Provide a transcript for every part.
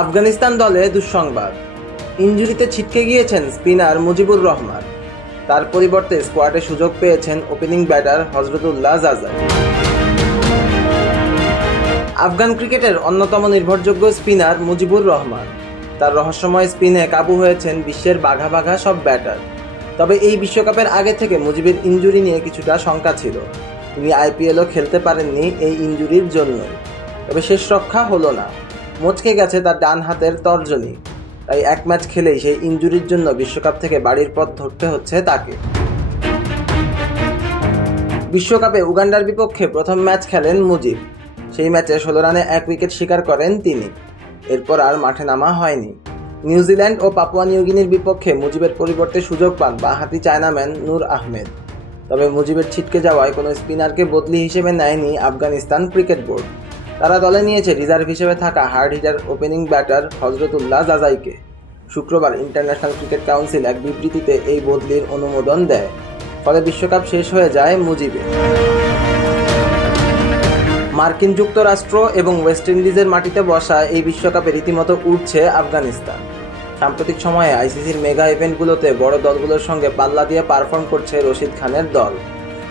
আফগানিস্তান দলে দুঃসংবাদ, ইনজুরিতে ছিটকে গিয়েছেন স্পিনার মুজিবুর রহমান। তার পরিবর্তে স্কোয়াডে সুযোগ পেয়েছেন ওপেনিং ব্যাটার হজরতুল্লাহ জাজাই। আফগান ক্রিকেটের অন্যতম নির্ভরযোগ্য স্পিনার মুজিবুর রহমান। তার রহস্যময় স্পিনে কাবু হয়েছেন বিশ্বের বাঘা বাঘা সব ব্যাটার। তবে এই বিশ্বকাপের আগে থেকে মুজিবের ইনজুরি নিয়ে কিছুটা শঙ্কা ছিল। তিনি আইপিএলও খেলতে পারেননি এই ইনজুরির জন্যই। তবে শেষ রক্ষা হলো না, মচকে গেছে তার ডান হাতের তর্জনী। তাই এক ম্যাচ খেলেই সেই ইনজুরির জন্য বিশ্বকাপ থেকে বাড়ির পথ ধরতে হচ্ছে তাকে। বিশ্বকাপে উগান্ডার বিপক্ষে প্রথম ম্যাচ খেলেন মুজিব। সেই ম্যাচে 16 রানে 1 উইকেট শিকার করেন তিনি। এরপর আর মাঠে নামা হয়নি। নিউজিল্যান্ড ও পাপুয়া নিউগিনির বিপক্ষে মুজিবের পরিবর্তে সুযোগ পান বাঁহাতি চায়নাম্যান নূর আহমেদ। তবে মুজিবের ছিটকে যাওয়ায় কোনো স্পিনারকে বদলি হিসেবে নেয়নি আফগানিস্তান ক্রিকেট বোর্ড। তারা দলে নিয়েছে রিজার্ভ হিসেবে থাকা hard hitter opening batter Hazratullah জাজাইকে। শুক্রবার ইন্টারন্যাশনাল ক্রিকেট কাউন্সিল এক বিবৃতিতে এই বদলির অনুমোদন দেয়। ফলে বিশ্বকাপ শেষ হয়ে যায় মুজিবের। মার্কিন যুক্তরাষ্ট্র এবং ওয়েস্ট ইন্ডিজের মাটিতে বসা এই বিশ্বকাপে রীতিমতো উঠছে আফগানিস্তান। সাম্প্রতিক সময়ে আইসিসির মেগা ইভেন্টগুলোতে বড় দলগুলোর সঙ্গে পাল্লা দিয়ে পারফর্ম করছে রশিদ খানের দল।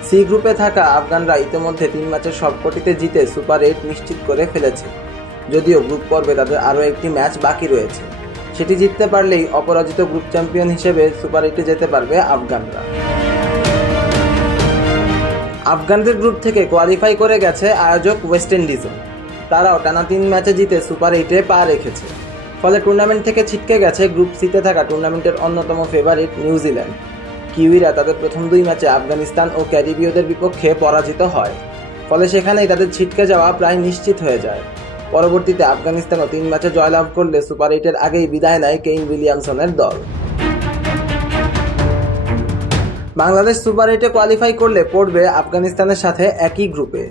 সি গ্রুপে থাকা আফগানরা ইতিমধ্যে 3 ম্যাচের সবকটিতে জিতে সুপার 8 নিশ্চিত করে ফেলেছে। যদিও গ্রুপ পর্বে তাদের আরও একটি ম্যাচ বাকি রয়েছে। সেটি জিততে পারলেই অপরাজিত গ্রুপ চ্যাম্পিয়ন হিসেবে সুপার 8-এ যেতে পারবে আফগানরা। আফগানদের গ্রুপ থেকে কোয়ালিফাই করে গেছে আয়োজক ওয়েস্ট ইন্ডিজও। তারাও টানা 3 ম্যাচে জিতে সুপার 8-এ পা রেখেছে। ফলে টুর্নামেন্ট থেকে ছিটকে গেছে গ্রুপ সিতে থাকা টুর্নামেন্টের অন্যতম ফেভারিট নিউজিল্যান্ড। কিউইরা তাদের প্রথম 2 ম্যাচে আফগানিস্তান ও ক্যারিবীয়দের বিপক্ষে পরাজিত হয়। ফলে সেখানেই তাদের ছিটকে যাওয়া প্রায় নিশ্চিত হয়ে যায়। পরবর্তীতে আফগানিস্তানও 3 ম্যাচে জয়লাভ করলে সুপার 8-এর আগেই বিদায় নেয় কেইন উইলিয়ামসনের দল। বাংলাদেশ সুপার 8-এ কোয়ালিফাই করলে পড়বে আফগানিস্তানের সাথে একই গ্রুপে।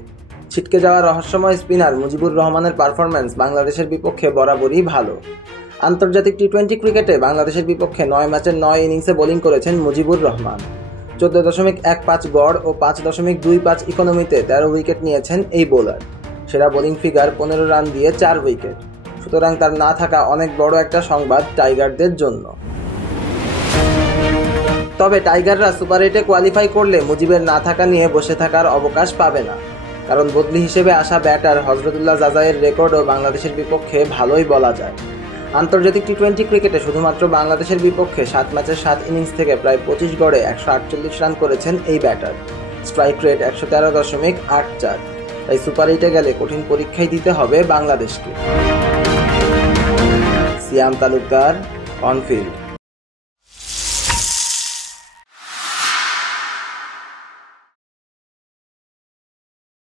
ছিটকে যাওয়া রহস্যময় স্পিনার মুজিবুর রহমানের পারফরম্যান্স বাংলাদেশের বিপক্ষে বরাবরই ভালো। আন্তর্জাতিক টি-20 ক্রিকেটে বাংলাদেশের বিপক্ষে 9 ম্যাচের 9 ইনিংসে বোলিং করেছেন মুজিবুর রহমান। 14.15 গড় ও 5.25 ইকোনমিতে 13 উইকেট নিয়েছেন এই বোলার। সেরা বোলিং ফিগার 15 রান দিয়ে 4 উইকেট। সুতরাং তার না থাকা অনেক বড় একটা সংবাদ টাইগারদের জন্য। তবে টাইগাররা সুপার 8-এ কোয়ালিফাই করলে মুজিবের না থাকা নিয়ে বসে থাকার অবকাশ পাবে না। কারণ বদলি হিসেবে আসা ব্যাটার হজরতুল্লাহ জাজাইয়ের রেকর্ডও বাংলাদেশের বিপক্ষে ভালোই বলা যায়। আন্তর্জাতিক টি-20 ক্রিকেটে শুধুমাত্র বাংলাদেশের বিপক্ষে 7 ম্যাচের 7 ইনিংস থেকে প্রায় 25 গড়ে 148 রান করেছেন এই ব্যাটার। Strike rate 113.84। তাই সুপার 8-এ গেলে কঠিন পরীক্ষাই দিতে হবে বাংলাদেশকে। সিয়াম তালুকদার, অনফিল্ড।